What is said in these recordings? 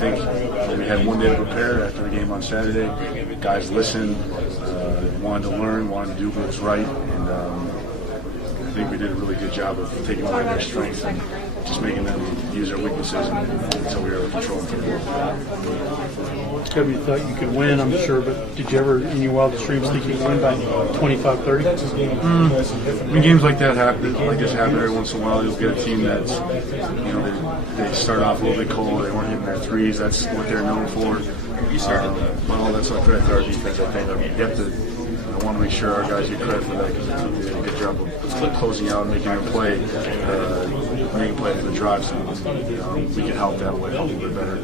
think we had one day to prepare after the game on Saturday. Guys listened, wanted to learn, wanted to do what's right, and I think we did a really good job of taking away their strengths and just making them use their weaknesses until we were able to control them for the You thought you could win, I'm sure, but did you ever, in your wildest dreams, think you could win by 25-30? I mean, games like that happen, like this happen every once in a while. You'll get a team that's, they start off a little bit cold. They weren't hitting their threes. That's what they're known for. But all that's not credit to our defense. I think you have to. I want to make sure our guys get credit for that because they did a good job of closing out and making them play, making plays for the drive. So we can help that way, help a little bit better.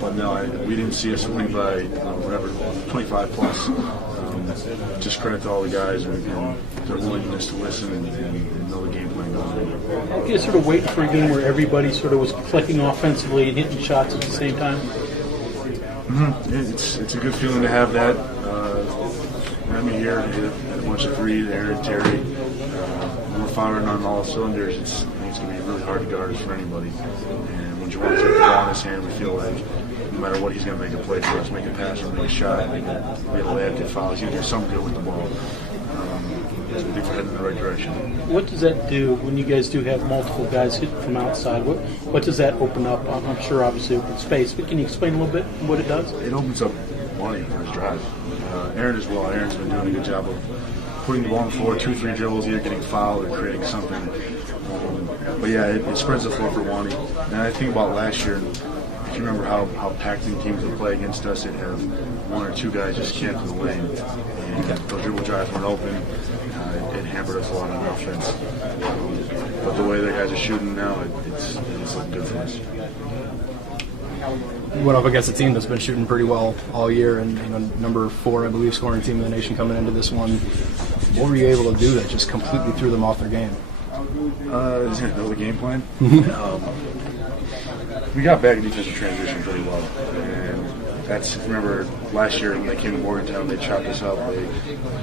But no, we didn't see us winning by 25 plus. Just credit to all the guys and their willingness to listen and know the game plan going forward. You sort of waiting for a game where everybody sort of was clicking offensively and hitting shots at the same time? It's a good feeling to have that. Here, hit a bunch of threes, Aaron, Terry. We're firing on all cylinders. It's going to be really hard to guard us for anybody. And when Juwan's got the ball in his hand, we feel like no matter what, he's going to make a play for us, make a pass or make a shot. We have a layup, get fouls. He's going to do something good with the ball. I think we're heading in the right direction. What does that do when you guys do have multiple guys hit from outside? What does that open up? I'm sure obviously open space, but can you explain a little bit what it does? It opens up money for his drive. Aaron as well. Aaron's been doing a good job of putting the ball on the floor, 2-3 dribbles, either getting fouled or creating something. But yeah, it spreads the floor for Wani. And I think about last year, if you remember how packed in teams would play against us, they'd have one or two guys just camped in the lane. And those dribble drives weren't open. It hampered us a lot on offense. But the way the guys are shooting now, it's looking good for us. You went up against a team that's been shooting pretty well all year, and number 4, I believe, scoring team in the nation coming into this one. What were you able to do that just completely threw them off their game? Know the game plan. We got back in defensive transition pretty well, and that's, remember last year when they came to Morgantown, they chopped us up.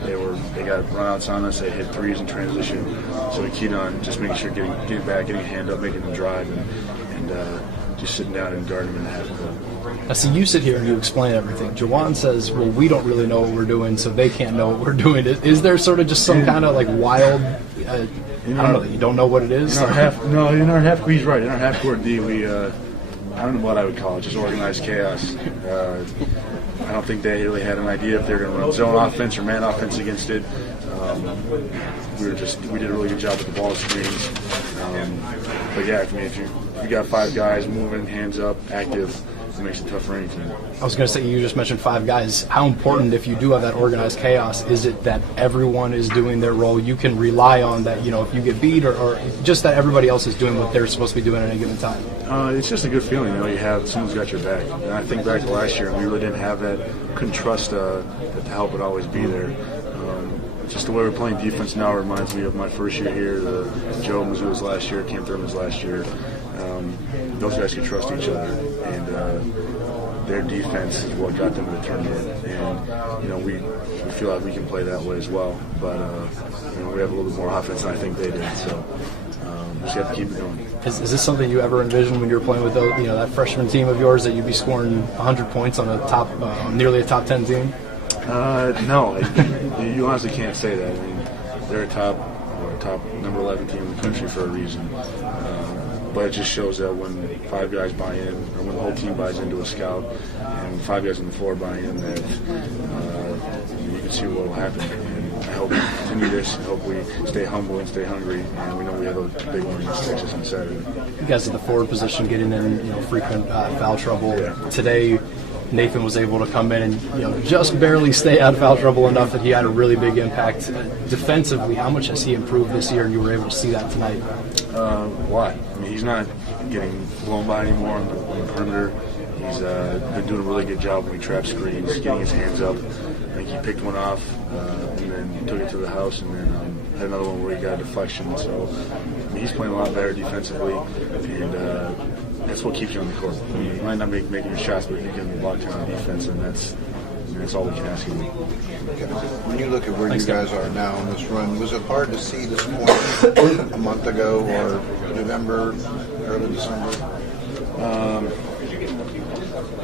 They got runouts on us. They hit threes in transition, so we keyed on just making sure getting back, getting a hand up, making them drive, and just sitting down and guarding them in the half court. Now, see, you sit here and you explain everything. Juwan says, well, we don't really know what we're doing, so they can't know what we're doing. Is there sort of just some kind of like wild, I don't know, you don't know what it is? In our half he's right. In our half court D, we, I don't know what I would call it, just organized chaos. I don't think they really had an idea if they were going to run zone offense or man offense against it. We did a really good job with the ball screens. But yeah, I mean, if you got 5 guys moving, hands up, active, it makes it tough for any team. I was going to say, you just mentioned 5 guys. How important, if you do have that organized chaos, is it that everyone is doing their role? You can rely on that, if you get beat or just that everybody else is doing what they're supposed to be doing at any given time. It's just a good feeling, you have someone's got your back. And I think back to last year, we really didn't have that. Couldn't trust that the help would always be there. Just the way we're playing defense now reminds me of my first year here, Joe Mizzou's last year, Cam Thurman's last year. Those guys could trust each other, and their defense is what got them to the tournament. And we feel like we can play that way as well. But we have a little bit more offense than I think they did. So we just have to keep it going. Is this something you ever envisioned when you were playing with that freshman team of yours, that you'd be scoring 100 points on nearly a top 10 team? No, you honestly can't say that. I mean, they're a top number 11 team in the country for a reason. But it just shows that when 5 guys buy in, or when the whole team buys into a scout, and when 5 guys on the floor buy in, that you can see what will happen. And I hope we continue this. I hope we stay humble and stay hungry. And we know we have a big one against Texas on Saturday. You guys at the forward position getting in frequent foul trouble. Yeah. Today, Nathan was able to come in and just barely stay out of foul trouble enough that he had a really big impact. Defensively, how much has he improved this year, and you were able to see that tonight? A lot. I mean, he's not getting blown by anymore on the perimeter. He's been doing a really good job when we trap screens, getting his hands up. I think he picked one off and then took it to the house, and then had another one where he got a deflection. So he's playing a lot better defensively, and that's what keeps you on the court. I mean, you might not make making your shots, but if you can lock down on defense, and that's all we can ask you. When you look at where you guys are now on this run, was it hard to see this point a month ago or November, early December?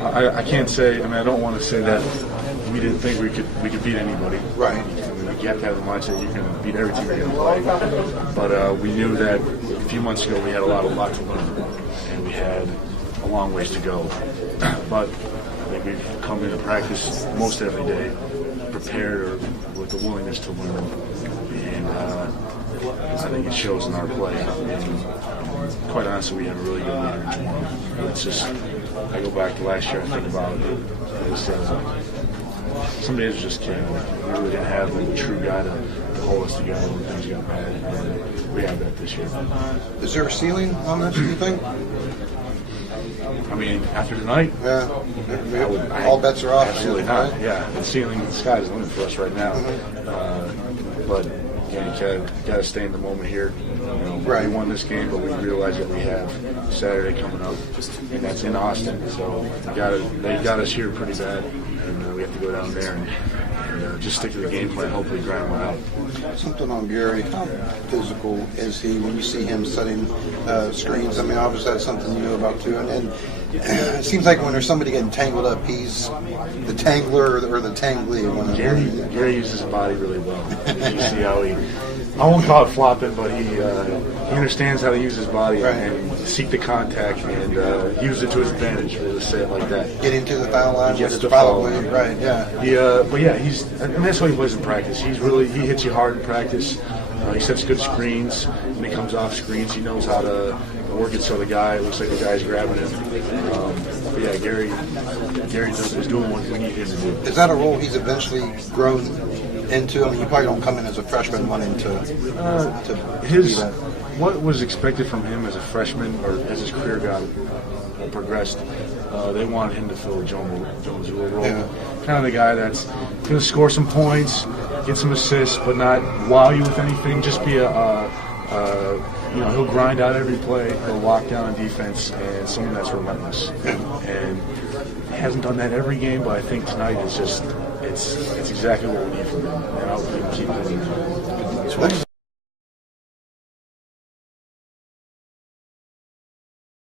I can't say. I mean, I don't want to say that we didn't think we could beat anybody. Right. I mean, you have to have the mindset you can beat every team you're going to play. But we knew that a few months ago we had a lot to learn, and we had a long ways to go. But I think we've come into practice most every day prepared or with the willingness to learn, and I think it shows in our play. And quite honestly, we have a really good leader in Jamal. It's just, I go back to last year, I think about it. It was some days just can't. We really didn't have a true guy to hold us together when things got bad, and we have that this year. Is there a ceiling on this, do you think? I mean, after tonight, all bets are off. Absolutely not. Right? Yeah, the ceiling, the sky's the limit for us right now. But again, you got to stay in the moment here. Right. We won this game, but we realize that we have Saturday coming up, and that's in Austin. So they got us here pretty bad, and we have to go down there and just stick to the game plan. Hopefully, grind one out. Something on Gary. How physical is he when you see him setting screens? I mean, obviously that's something you know about too. And it seems like when there's somebody getting tangled up, he's the tangler or the tangly. Gary uses his body really well. You see how I won't call it flopping, but he understands how to use his body and seek the contact and use it to his advantage. We'll just say it like that. Get into the foul line. Gets the probably foul line. Right. Yeah. But yeah, and that's what he plays in practice. He hits you hard in practice. He sets good screens. When he comes off screens, he knows how to work it so it looks like the guy's grabbing him. But yeah, Gary is doing what we need him to do. Is that a role he's eventually grown into? I mean, you probably don't come in as a freshman wanting to be that. What was expected from him as a freshman or as his career got progressed, they wanted him to fill the Joe Mazzulla role. Yeah. Kind of the guy that's going to score some points, get some assists, but not wow you with anything. Just be he'll grind out every play, he'll lock down on defense, and someone that's relentless. And he hasn't done that every game, but I think tonight it's exactly what we need from him. And I'll keep doing it.